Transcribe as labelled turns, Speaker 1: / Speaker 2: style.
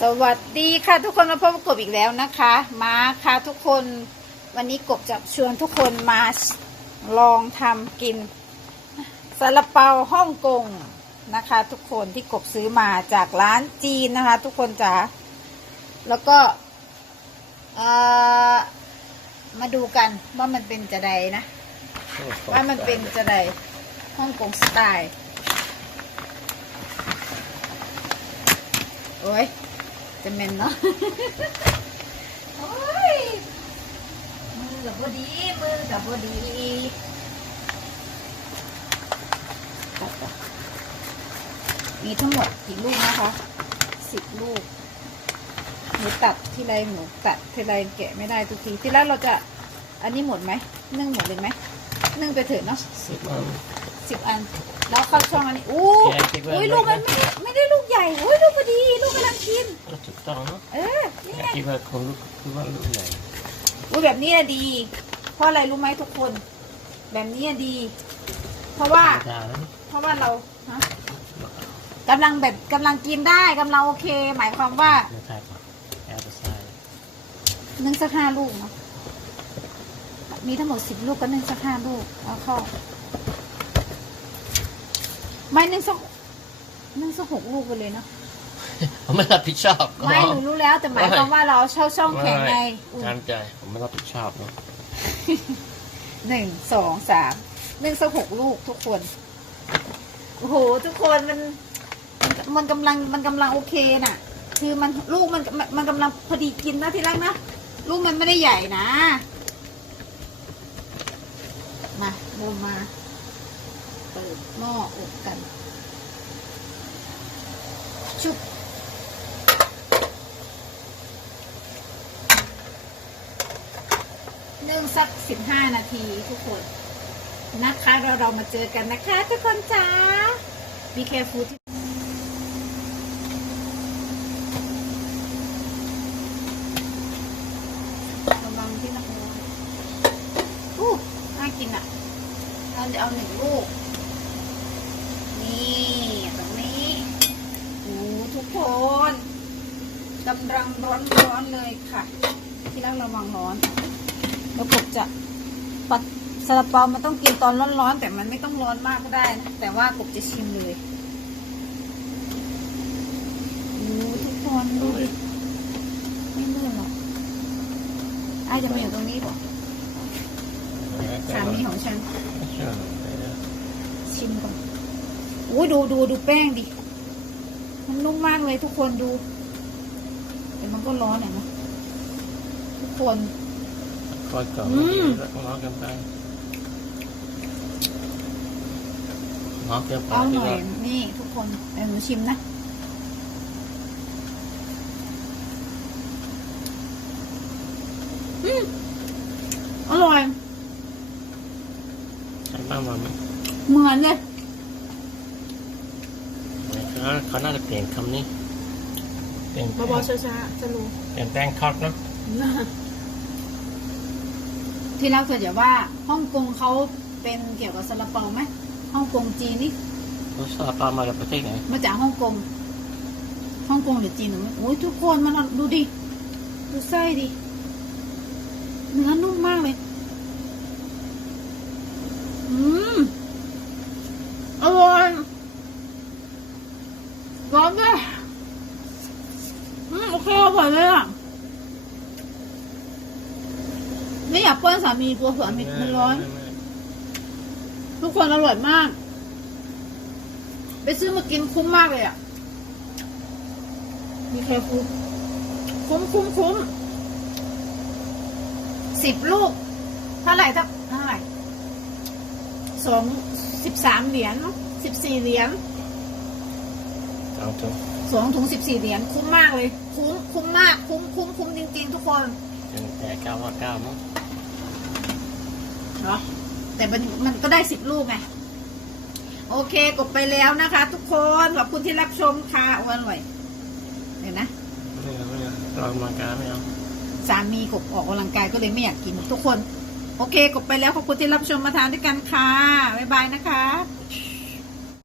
Speaker 1: สวัสดีค่ะทุกคนมาพบกับกบอีกแล้วนะคะ มาค่ะทุกคนวันนี้กบจะชวนทุกคนมาลองทำกินซาลาเปาฮ่องกงนะคะ ทุกคนที่กบซื้อมาจากร้านจีนนะคะ ทุกคนจ๋าแล้วก็เอ่อมาดูกันว่ามันเป็นจะใดนะ ว่ามันเป็นจะใดฮ่องกงสไตล์โอ้ย จะเมนเนาะโอ้ยมือกับบดี มือกับบดีตัดต่อมีทั้งหมดกี่ลูกนะคะสิบลูกหนูตัดที่ไรหนูตัดที่ไรแกะไม่ได้ทุกทีที่แรกเราจะอันนี้หมดไหมนึ่งหมดเลยไหมนึ่งไปเถอะเนาะ
Speaker 2: สิบอัน
Speaker 1: สิบอัน แล้วเข้าช่องอันนี้อู้
Speaker 2: แกะคิดว่า
Speaker 1: อุ้ยลูกมันไม่ได้ไม่ได้ลูกใหญ่อุ้ยลูกพอดีลูกกำลังกิน
Speaker 2: ก็ถูกต้องเนอะ
Speaker 1: เออนี่ไง
Speaker 2: คิดว่าคนลูกคิดว่าลูกใหญ่
Speaker 1: อุ้ยแบบนี้อะดี เพราะอะไรรู้ไหมทุกคน แบบนี้อะดี เพราะว่า
Speaker 2: ธรรมดาแล้วนี่
Speaker 1: เพราะว่าเราฮะกำลังแบบกำลังกินได้กำลังโอเค หมายความว่า
Speaker 2: ไม่ใช่ป่ะแอลตัวไซด์
Speaker 1: นึ่งสักห้าลูกเนาะมีทั้งหมดสิบลูกก็นึ่งสักห้าลูกเอาเข้า ไม่นึ่งสักนึ่งสักหกลูกไปเลยเนาะ
Speaker 2: ผมไม่รับผิดชอบก็
Speaker 1: ไม่หนูรู้แล้วแต่หมายความว่าเราเช่าช่องแข็งไงอุ๊ย
Speaker 2: ตามใจผมไม่รับผิดชอบเนาะ
Speaker 1: หนึ่งสองสามหนึ่งสักหกลูกทุกคนโอ้โหทุกคนมัน มันมันกำลังมันกำลังโอเคน่ะ คือมันลูกมันมันมันกำลังพอดีกินนะที่แรกนะลูกมันไม่ได้ใหญ่นะ มาเรามา เปิดหม้ออบกัน ชุบนึ่งสักสิบห้านาทีทุกคนนะคะ เราเรามาเจอกันนะคะ ทุกคนจ้า be careful ระวังที่นักมวยอู้น่ากินอะ เราจะเอาหนึ่งลูก นี่ตรงนี้โอ้ทุกคน กำลังร้อนๆเลยค่ะ ที่รักระวังร้อน แล้วกบจะปัดซาลาเปามันต้องกินตอนร้อนๆแต่มันไม่ต้องร้อนมากก็ได้นะแต่ว่ากบจะชิมเลยโอ้ทุกคนดูดิไม่เมืดหรอกไอายจะมาอยู่ตรงนี้ป่ะสามีของฉัน ชิมก่อนโอ้ยดูดูดูแป้งดิ มันนุ่มมากเลยทุกคนดู แต่มันก็ร้อนหน่อยนะทุกคน
Speaker 2: คอยก่อน
Speaker 1: อืม
Speaker 2: แล้วก็ร้องกันไปร้องเกินไป
Speaker 1: เอาห
Speaker 2: ที่
Speaker 1: น่อย
Speaker 2: ว่า
Speaker 1: นี่ทุกคนเดี๋ยวหนูชิมนะ อืมอร่อย
Speaker 2: ใช่บ้างมั้ย
Speaker 1: เหมือนเลย
Speaker 2: เขาเขาน่าจะเปลี่ยนคำนี้ เปลี่ยน
Speaker 1: บอบช้าๆจะรู้
Speaker 2: เปลี่ยนแปลงคอร์ดเนาะ
Speaker 1: ที่เราเกิดจากว่าฮ่องกงเขาเป็นเกี่ยวกับซาลาเปาไหมฮ่องกงจีนนี่
Speaker 2: รสชาติปลามาจากประเทศไหน
Speaker 1: มาจากฮ่องกงฮ่องกงหรือจีนหรือไม่โอ้ยทุกคนมันดูดิดูไส้ดิเนื้อนุ่มมากเลย อืม อร่อยร้อนด้วย อืมโอเคอร่อยเลยอะไม่อยากป้อนสามีกลัวสามีมันร้อน ทุกคนอร่อยมาก ไปซื้อมากินคุ้มมากเลยอะ มีใครคุ้มคุ้มคุ้มคุ้มสิบลูกเท่าไหร่เท่าเท่าไหร่สองสิบสามเหรียญสิบสี่เหรียญ
Speaker 2: เอาถึง
Speaker 1: สองถุงสิบสี่เหรียญคุ้มมากเลย คุ้มคุ้มมาก คุ้มคุ้มคุ้มจริง ๆ ทุกคน
Speaker 2: ถึงแต่เก้าว่าเก้ามั้ง
Speaker 1: เนาะแต่มันมันก็ได้สิบลูกไงโอเคกดไปแล้วนะคะ ทุกคนขอบคุณที่รับชมค่ะโอ้ยอร่อยเดี๋ยวนะ
Speaker 2: ไม่เอาไม่เอาเรามากาไม่เอา
Speaker 1: สามีกบออกกำลังกายก็เลยไม่อยากกินทุกคน โอเคกบไปแล้วขอบคุณที่รับชมมาทานด้วยกันค่ะบ๊ายบายนะคะ